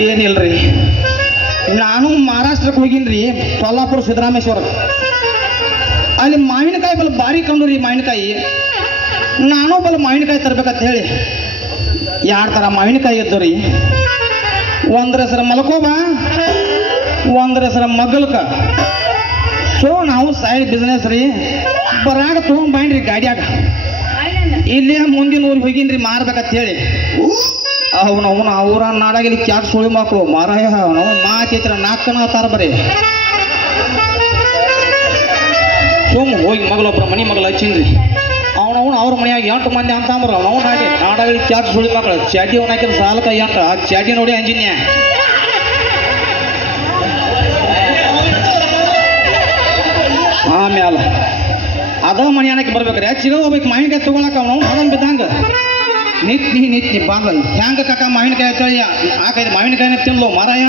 ಏನಿಲ್ರಿ, ನಾನು ಮಹಾರಾಷ್ಟ್ರಕ್ಕೆ ಹೋಗಿನ್ರಿ, ಕೊಲ್ಲಾಪುರ ಸಿದ್ದರಾಮೇಶ್ವರ. ಅಲ್ಲಿ ಮಾವಿನಕಾಯಿ ಬಲ್ಲ ಭಾರಿ ಕಮ್ಮಿ ರೀ ಮಾವಿನಕಾಯಿ. ನಾನು ಬಲ್ಲ ಮಾವಿನಕಾಯಿ ತರ್ಬೇಕಂತ ಹೇಳಿ 2 ಥರ ಮಾವಿನಕಾಯಿ ಇದ್ದು ರೀ. ಒಂದ್ರ ಹೆಸರು ಮಲ್ಕೋಬ, ಒಂದ್ರ ಹೆಸರು ಮಗ್ಗಲ್ಕ. ಸೊ ನಾವು ಸೈಡ್ ಬಿಸ್ನೆಸ್ ರೀ ಬರಾಗ ತೊಗೊಂಬಂದ್ರಿ ಗಾಡಿಯಾಗ. ಇಲ್ಲೇ ಮುಂದಿನ ಊರಿಗೆ ಹೋಗಿನ್ರಿ ಮಾರ್ಬೇಕಂತ ಹೇಳಿ. ಅವನವನು ಅವ್ರ ನಾಡಾಗಿಲ್ಲಿ ಕ್ಯಾಟ್ ಸುಳಿ ಮಕ್ಕಳು ಮಾರಾಯ ನಾವು ಮಾತಿತ್ರ ನಾಲ್ಕನ ತಾರ ಬರೀ. ಸುಮ್ಮ ಹೋಗಿ ಮಗಳೊಬ್ಬರ ಮನೆ ಮಗಳು ಹಚ್ಚಿನ್ರಿ. ಅವನವನು ಅವ್ರ ಮನೆಯಾಗ 8 ಮಂದಿ ಅಂತಂಬ್ರ ಅವನವನು ಹಾಗೆ ನಾಡಾಗಿಲ್ಲಿ ಕ್ಯಾಟ್ ಸುಳಿ ಮಕ್ಕಳು ಚಾಟಿ ಅವನು ಹಾಕಿದ ಸಾಲಕ 8 ಆ ಚಾಟಿ ನೋಡಿ ಅಂಜಿನ್ಯ. ಆಮ್ಯಾಲ ಅದ ಮನೆ ಅನ್ನಕ್ಕೆ ಬರ್ಬೇಕ್ರಿ. ಚಿಗ ಹೋಗ್ಬೇಕು ಮಾವಿನಕಾಯಿ ತಗೊಳಕ ಅವನು ಅವನ ಬಿದ್ದಂಗ ನಿತ್ನಿ ಬಾಂಗಲ್ ಹ್ಯಾಂಗ ಕಾಕ ಮಾವಿನಕಾಯಿ ಆ ಕೈ ಮಾವಿನಕಾಯಿನ ತಿನ್ಲೋ ಮಾರಾಯ.